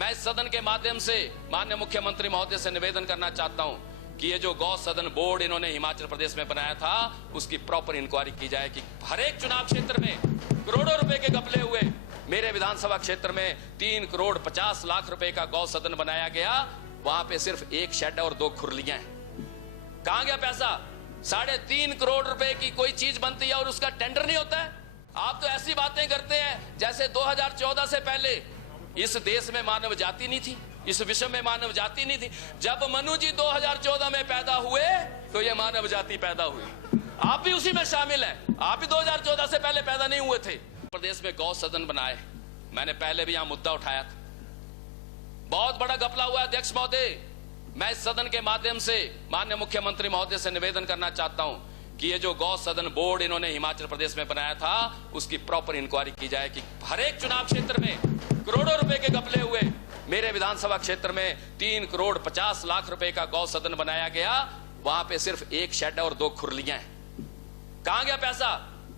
मैं इस सदन के माध्यम से माननीय मुख्यमंत्री महोदय से निवेदन करना चाहता हूं कि ये जो गौ सदन बोर्ड इन्होंने हिमाचल प्रदेश में बनाया था उसकी प्रॉपर इंक्वायरी की जाए कि हर एक चुनाव क्षेत्र में करोड़ों रुपए के घपले हुए। मेरे विधानसभा क्षेत्र में 3 करोड़ 50 लाख रुपए का गौ सदन बनाया गया, वहां पे सिर्फ 1 शेड और 2 खुरलियां हैं। कहां गया पैसा? 3.5 करोड़ रुपए की कोई चीज बनती है और उसका टेंडर नहीं होता है। आप तो ऐसी बातें करते हैं जैसे 2014 से पहले इस देश में मानव जाति नहीं थी, इस विश्व में मानव जाति नहीं थी। जब मनु जी 2014 में पैदा हुए तो ये मानव जाति पैदा हुई। आप भी उसी में शामिल हैं। आप भी 2014 से पहले पैदा नहीं हुए थे। प्रदेश में गौ सदन बनाए, मैंने पहले भी यहां मुद्दा उठाया था। बहुत बड़ा घपला हुआ। अध्यक्ष महोदय, मैं इस सदन के माध्यम से माननीय मुख्यमंत्री महोदय से निवेदन करना चाहता हूं कि ये जो गौ सदन बोर्ड इन्होंने हिमाचल प्रदेश में बनाया था उसकी प्रॉपर इंक्वायरी की जाए कि हर एक चुनाव क्षेत्र में करोड़ों रुपए के घपले हुए। मेरे विधानसभा क्षेत्र में 3 करोड़ 50 लाख रुपए का गौ सदन बनाया गया, वहां पे सिर्फ 1 शेड और 2 खुरलियां हैं। कहां गया पैसा?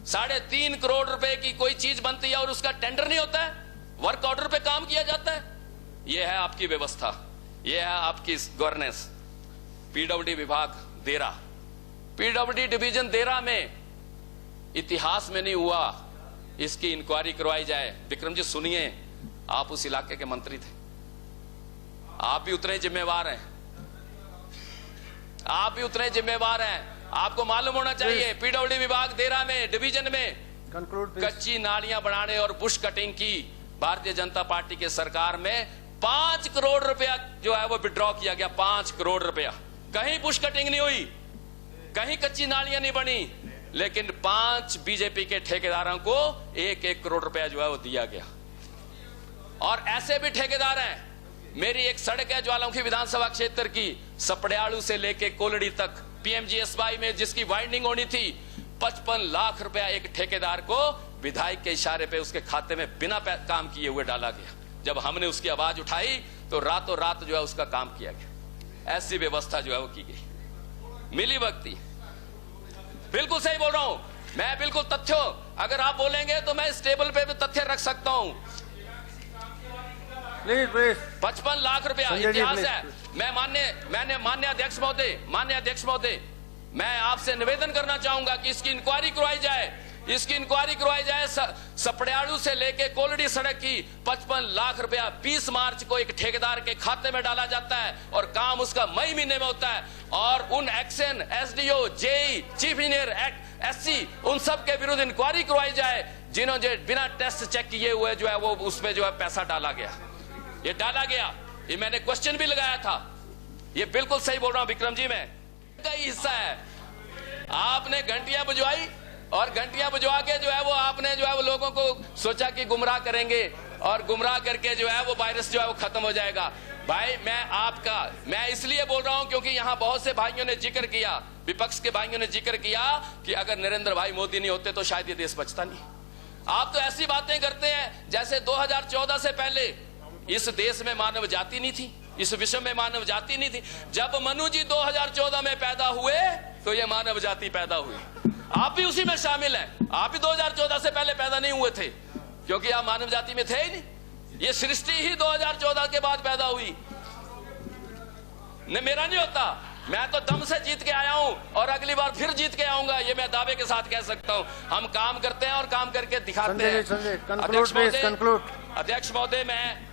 3.5 करोड़ रुपए की कोई चीज बनती है और उसका टेंडर नहीं होता है, वर्क ऑर्डर पे काम किया जाता है। यह है आपकी व्यवस्था, यह है आपकी गवर्नेंस। पीडब्ल्यूडी विभाग देरा, पीडब्ल्यूडी डिवीजन देरा में इतिहास में नहीं हुआ, इसकी इंक्वायरी करवाई जाए। विक्रम जी सुनिए, आप उस इलाके के मंत्री थे, आप भी उतने जिम्मेवार हैं, आप भी उतने जिम्मेवार हैं। आपको मालूम होना चाहिए पीडब्ल्यूडी विभाग देरा में डिवीजन में कच्ची नालियां बनाने और बुश कटिंग की भारतीय जनता पार्टी के सरकार में 5 करोड़ रुपया जो है वो विड्रॉ किया गया। 5 करोड़ रुपया। कहीं बुश कटिंग नहीं हुई, कहीं कच्ची नालियां नहीं बनी, लेकिन 5 बीजेपी के ठेकेदारों को 1-1 करोड़ रुपया जो है वो दिया गया। और ऐसे भी ठेकेदार हैं। मेरी एक सड़क है ज्वालामुखी विधानसभा क्षेत्र की, सपड़ियालू से लेके कोलड़ी तक पीएमजीएसवाई में जिसकी वाइंडिंग होनी थी, 55 लाख रुपया एक ठेकेदार को विधायक के इशारे पे उसके खाते में बिना काम किए हुए डाला गया। जब हमने उसकी आवाज उठाई तो रातों रात जो है उसका काम किया गया। ऐसी व्यवस्था जो है वो की गई, मिली भगती। बिल्कुल सही बोल रहा हूं मैं, बिल्कुल तथ्य। अगर आप बोलेंगे तो मैं इस टेबल पे भी तथ्य रख सकता हूं। 55 लाख रुपया इतिहास है। मान्य अध्यक्ष महोदय, मैं आपसे निवेदन करना चाहूंगा कि इसकी इंक्वायरी करवाई जाए। इसकी इंक्वायरी करवाई जाए। सपड़ियालू से लेके कोलड़ी सड़क की 55 लाख रुपया 20 मार्च को एक ठेकेदार के खाते में डाला जाता है और काम उसका मई महीने में होता है। और उन action SDO, JE, chief engineer, SC, उन सब के विरुद्ध इंक्वायरी करवाई जाए जिन्होंने बिना टेस्ट चेक किए हुए जो है वो उसमें जो है पैसा डाला गया। ये डाला गया, ये मैंने क्वेश्चन भी लगाया था। ये बिल्कुल सही बोल रहा हूं विक्रम जी, मैं का ही हिस्सा है। आपने घंटियां बजवाई और घंटियां बजवा के जो है वो आपने जो है वो लोगों को सोचा कि गुमराह करेंगे और गुमराह करके जो है वो वायरस जो है वो खत्म हो जाएगा। भाई मैं इसलिए बोल रहा हूं क्योंकि यहां बहुत से भाइयों ने जिक्र किया, विपक्ष के भाइयों ने जिक्र किया कि अगर नरेंद्र भाई मोदी नहीं होते तो शायद ये देश बचता नहीं। आप तो ऐसी बातें करते हैं जैसे 2014 से पहले इस देश में मानव जाति नहीं थी, इस विश्व में मानव जाति नहीं थी। जब मनु जी 2014 में पैदा हुए तो ये मानव जाति पैदा हुई। आप भी उसी में शामिल हैं। आप भी 2014 से पहले पैदा नहीं हुए थे क्योंकि आप मानव जाति में थे ही नहीं। ये सृष्टि ही 2014 के बाद पैदा हुई। मेरा नहीं होता, मैं तो दम से जीत के आया हूं और अगली बार फिर जीत के आऊंगा, ये मैं दावे के साथ कह सकता हूं। हम काम करते हैं और काम करके दिखाते हैं। अध्यक्ष महोदय, मैं